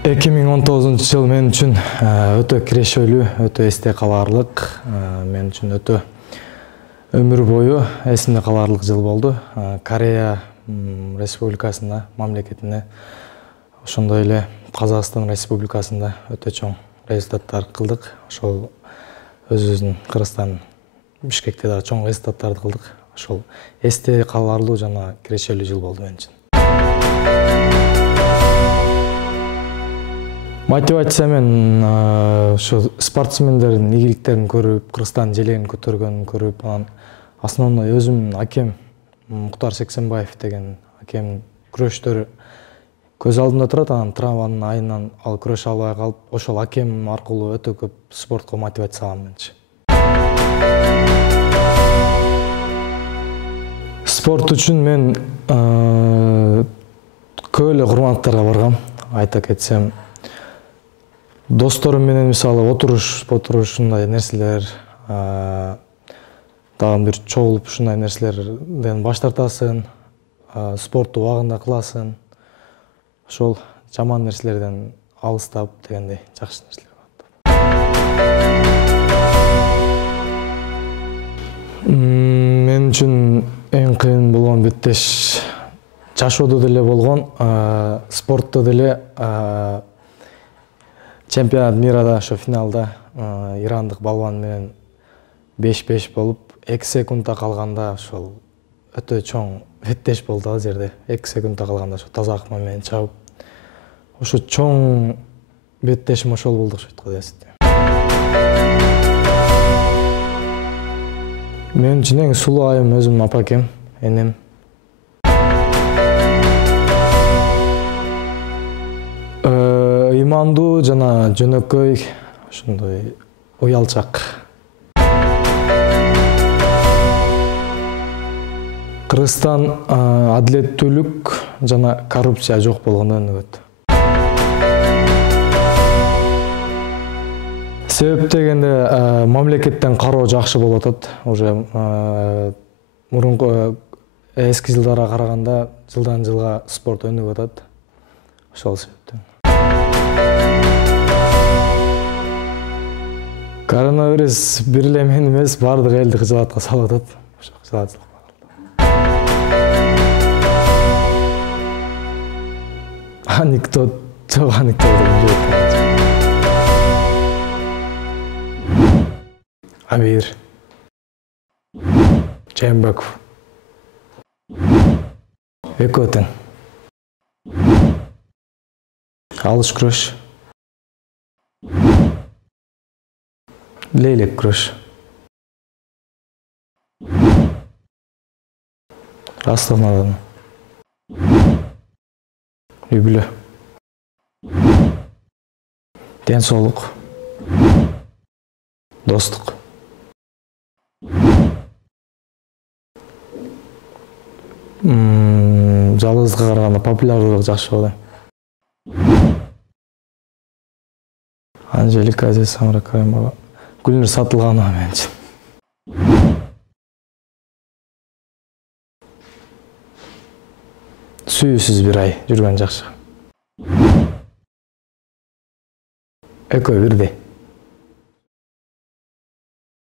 2019 жыл мен үчүн өтө кирешөлүү, өтө эсте калаарлык, мен үчүн өтө өмүр бою эсимде калаарлык жыл болду. Корея Республикасында, мамлекетине, ошондой эле Казакстан Республикасында өтө чоң результаттар кылдык. Ошол өзүбүздүн Кыргызстан Бишкекте дагы чоң результаттарды кылдык. Ошол эсте калаарлуу жана кирешелүү жыл болду мен үчүн. Мотивация мен ошо спортсмендердин ийгиликтерин көрүп, Кыргызстан желегин көтөргөнүн көрүп, анан основной өзүмдүн акем Муктар Сексенбаев деген акем күрөштөрү көз алдымда турат. Анан травманын айынан ал күрөшө албай калып, ошол акем аркылуу өтө көп спортко мотивация алам менчи. Спорт үчүн мен көп эле курмандыктарга баргам. Айта кетсем, досторум менен мисалы отуруш ушундай нерселер, дагы бир чогулуп ушундай нерселерден баш тартасың, спортту убагында кыласың. Ошол жаман нерселерден алыстап дегендей жакшы нерселер бар. Мен үчүн эң кыйын болгон беттеш жашоодо деле болгон, спортто деле чемпионат мирада ошо финалда ирандык балбан менен 5-5 болуп, 2 секундда калганда ошол өтө чоң беттеш болду ал жерде. 2 секундда калганда ошо таза акма менен чабып, ошо чоң беттешим ошол болду окшойт го деп эсептейм. Мен үчүн эң сулуу айым өзүмдүн апакем, энем. Ыймандуу жана жөнөкөй, ошондой уялчак. Кыргызстан адилеттүүлүк жана коррупция жок болгондон өнүгөт. Себеп дегенде мамлекеттен кароо жакшы болуп атат. Уже мурунку эски жылдарга караганда жылдан жылга спорт өнүгүп атат. Ошол себептен. Коронавирус бир эле мен эмес, бардык элди кыжаатка салып атат. Анекдот, жок анекдот. Амир Жээнбеков. Экөө тең. Алыш күрөш. Лейлек күрөш. Ростов-на-Дону. Үй-бүлө. Ден соолук. Достук. Жалгыздыкка караганда популярдуулук жакшы болот. Анжелика Азе Самара Каримова. Гүлнур Сатылганова менчи. Сүйүүсүз бир ай жүргөн жакшы. Экөө бирдей.